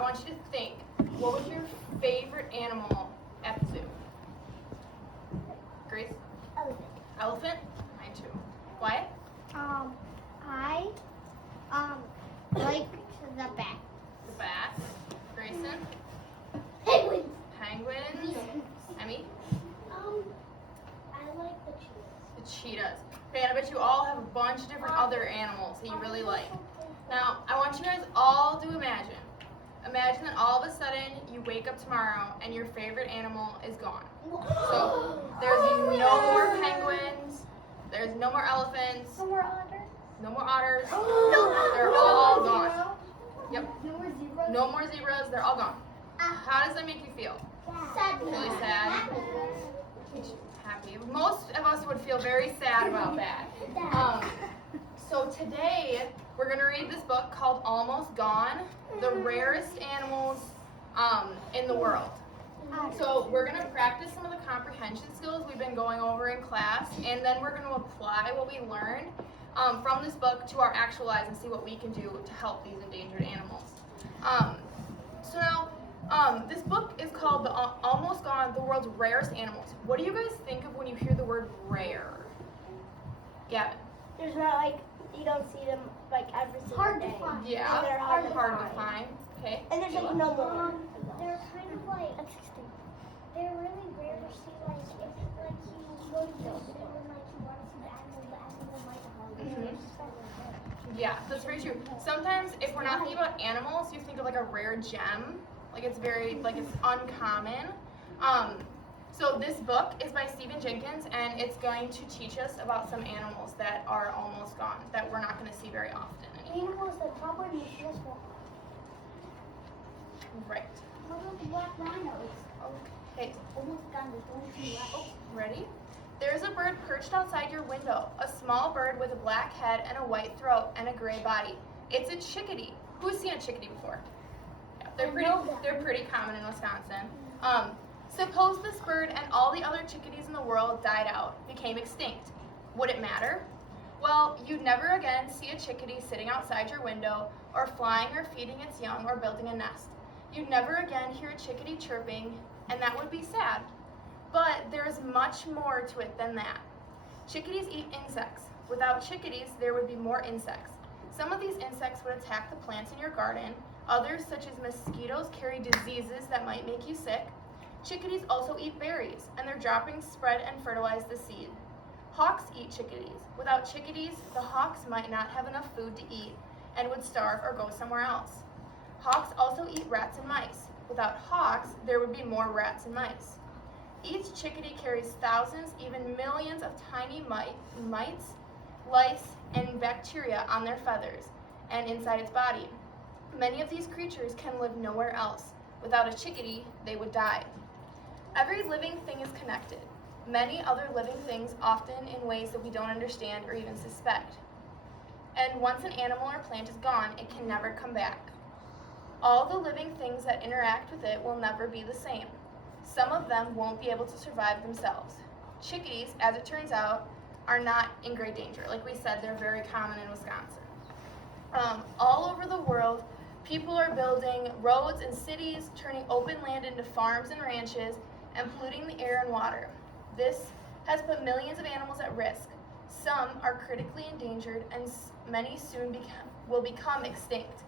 I want you to think, what was your favorite animal at the zoo? Grace? Elephant. Elephant? Mine too. Wyatt? I like the bat. The bat. Grayson? Penguins. Penguins. Emmy? I like the cheetahs. The cheetahs. Okay, and I bet you all have a bunch of different other animals that you really like. Now, I want you guys all to imagine. Imagine that all of a sudden you wake up tomorrow and your favorite animal is gone. So there's no more penguins, there's no more elephants, No more otters. no more otters, they're all gone. Yep, No more zebras. no more zebras, they're all gone. How does that make you feel? Sad. Really sad? Happy. Most of us would feel very sad about that. So today we're going to read this book called Almost Gone, the rarest animals in the world. So we're going to practice some of the comprehension skills we've been going over in class, and then we're going to apply what we learned from this book to our actual lives and see what we can do to help these endangered animals. So now, this book is called Almost Gone, the World's Rarest Animals. What do you guys think of when you hear the word rare? Gavin? There's not like, you don't see them like every single Hard to day. find. Yeah, And they're hard to hard to find. find. Okay. And there's like no more. They're kind of like, they're really rare to see, like, if like you go to the zoo and like you want to see the animal might have Yeah, that's very true. Sometimes if we're not thinking about animals, you think of like a rare gem. Like it's it's uncommon. So this book is by Stephen Jenkins, and it's going to teach us about some animals that are almost gone, that we're not going to see very often anymore. animals that probably make this one. Right. What are the black rhinos? Okay, Almost gone. There's only two left. ready? There's a bird perched outside your window, a small bird with a black head and a white throat and a gray body. It's a chickadee. Who's seen a chickadee before? Yeah, they're pretty common in Wisconsin. Suppose this bird and all the other chickadees in the world died out, became extinct. Would it matter? Well, you'd never again see a chickadee sitting outside your window, or flying or feeding its young or building a nest. You'd never again hear a chickadee chirping, and that would be sad. But there is much more to it than that. Chickadees eat insects. Without chickadees, there would be more insects. Some of these insects would attack the plants in your garden. Others, such as mosquitoes, carry diseases that might make you sick. Chickadees also eat berries, and their droppings spread and fertilize the seed. Hawks eat chickadees. Without chickadees, the hawks might not have enough food to eat and would starve or go somewhere else. Hawks also eat rats and mice. Without hawks, there would be more rats and mice. Each chickadee carries thousands, even millions of tiny mites, lice, and bacteria on their feathers and inside its body. Many of these creatures can live nowhere else. Without a chickadee, they would die. Every living thing is connected. Many other living things, often in ways that we don't understand or even suspect. And once an animal or plant is gone, it can never come back. All the living things that interact with it will never be the same. Some of them won't be able to survive themselves. Chickadees, as it turns out, are not in great danger. Like we said, they're very common in Wisconsin. All over the world, people are building roads and cities, turning open land into farms and ranches, and polluting the air and water. This has put millions of animals at risk. Some are critically endangered, and many soon will become extinct.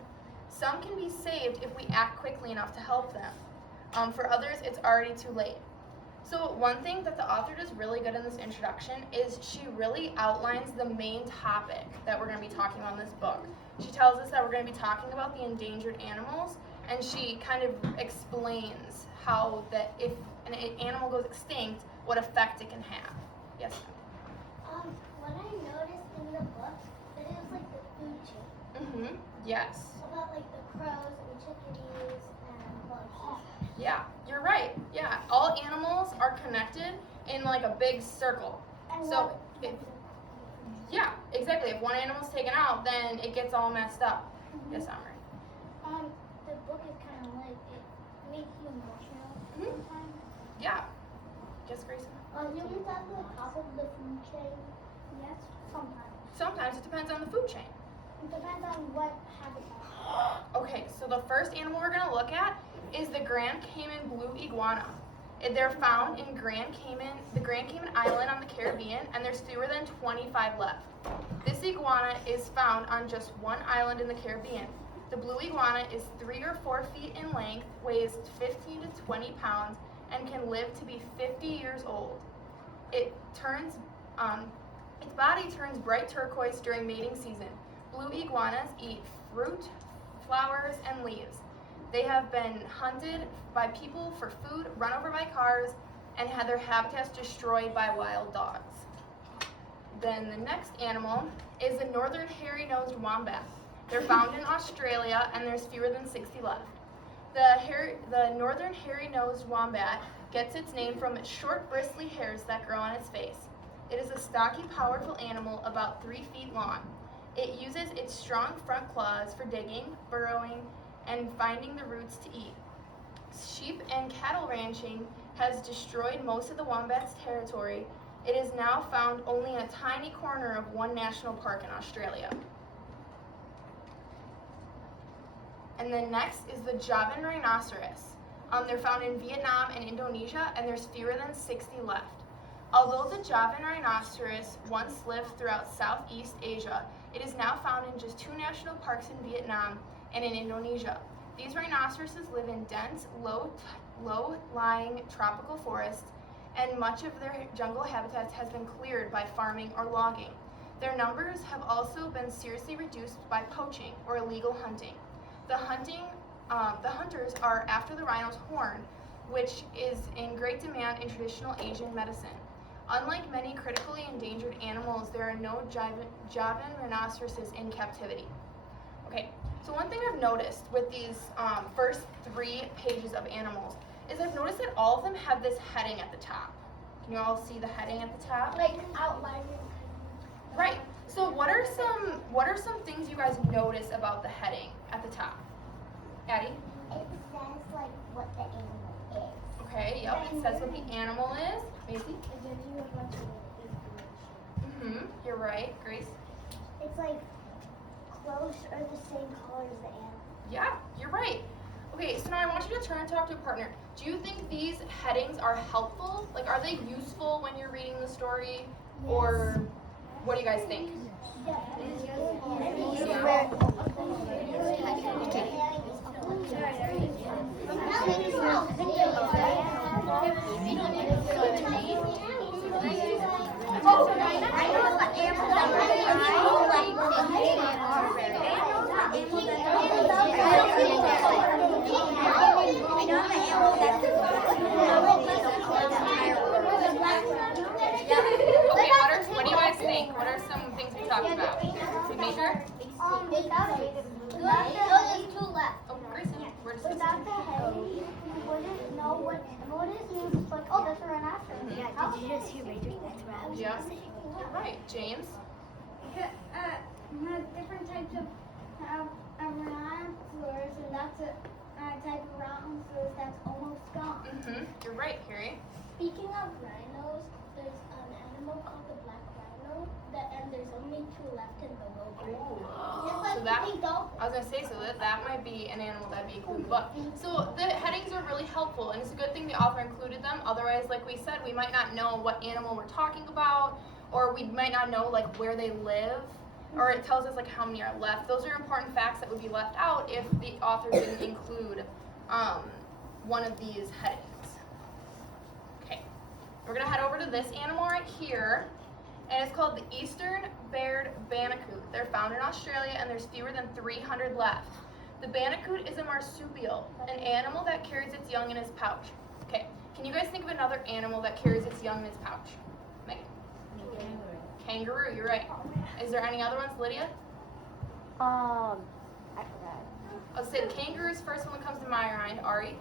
Some can be saved if we act quickly enough to help them. For others, it's already too late. So one thing that the author does really good in this introduction is she really outlines the main topic that we're going to be talking about in this book. She tells us that we're going to be talking about the endangered animals, and she kind of explains how that if an animal goes extinct, what effect it can have. Yes? What I noticed in the book, that it was like the food chain. Yes. About like the crows and chickadees and bugs. Yeah, you're right. Yeah, all animals are connected in like a big circle. And So, yeah, exactly. If one animal's taken out, then it gets all messed up. Yes, Omri. The book is kind of like, it makes you emotional sometimes. Yeah. Yes, Grayson? Humans at the top of the food chain. Yes, sometimes. Sometimes it depends on the food chain. It depends on what habitat. Okay, so the first animal we're going to look at is the Grand Cayman blue iguana. They're found in the Grand Cayman Island on the Caribbean, and there's fewer than 25 left. This iguana is found on just one island in the Caribbean. The blue iguana is 3 or 4 feet in length, weighs 15 to 20 pounds, and can live to be 50 years old. Its body turns bright turquoise during mating season. Blue iguanas eat fruit, flowers, and leaves. They have been hunted by people for food, run over by cars, and had their habitats destroyed by wild dogs. Then the next animal is the northern hairy-nosed wombat. They're found in Australia, and there's fewer than 60 left. The northern hairy-nosed wombat gets its name from its short, bristly hairs that grow on its face. It is a stocky, powerful animal about 3 feet long. It uses its strong front claws for digging, burrowing, and finding the roots to eat. Sheep and cattle ranching has destroyed most of the wombat's territory. It is now found only in a tiny corner of one national park in Australia. And then next is the Javan rhinoceros. They're found in Vietnam and Indonesia, and there's fewer than 60 left. Although the Javan rhinoceros once lived throughout Southeast Asia, it is now found in just 2 national parks in Vietnam and in Indonesia. These rhinoceroses live in dense, low-lying tropical forests, and much of their jungle habitats has been cleared by farming or logging. Their numbers have also been seriously reduced by poaching or illegal hunting. The hunters are after the rhino's horn, which is in great demand in traditional Asian medicine. Unlike many critically endangered animals, there are no Javan rhinoceroses in captivity. Okay, so one thing I've noticed with these first 3 pages of animals is I've noticed that all of them have this heading at the top. Can you all see the heading at the top? Like outlining. Right. So what are some things you guys notice about the heading at the top? Addie? It says like what the animal is. Okay, yep, it says what the animal is. Macy? It gives you a bunch of information. You're right. Grace? It's like clothes are the same color as the animal. Yeah, you're right. Okay, so now I want you to turn and talk to a partner. Do you think these headings are helpful? Like, are they useful when you're reading the story? Yes. Or what do you guys think? What do you guys think? What are some things we talked about? Major? There's 2 left. Oh, Grayson, where does it Without the heading, you wouldn't know what it is. You just like, oh, that's a rhinoceros. Yeah, did you just hear Major? That's what I was Yeah. saying. Right, James? Different types of rhinoceros, and that's a type of rhinoceros that's almost gone. You're right, Harry. Speaking of rhinos, there's an animal called the black rhino, and there's only 2 left in the logo. So that, I was gonna say, so that might be an animal that'd be included in the book. So the headings are really helpful, and it's a good thing the author included them. Otherwise, like we said, we might not know what animal we're talking about, or we might not know like where they live, or it tells us like how many are left. Those are important facts that would be left out if the author didn't include one of these headings. Okay, we're gonna head over to this animal right here. And it's called the eastern barred bandicoot. They're found in Australia, and there's fewer than 300 left. The bandicoot is a marsupial, an animal that carries its young in its pouch. Okay, can you guys think of another animal that carries its young in its pouch? Megan? Kangaroo, you're right. Is there any other ones, Lydia? I forgot. I'll say the kangaroo is the first one that comes to my mind. Ari?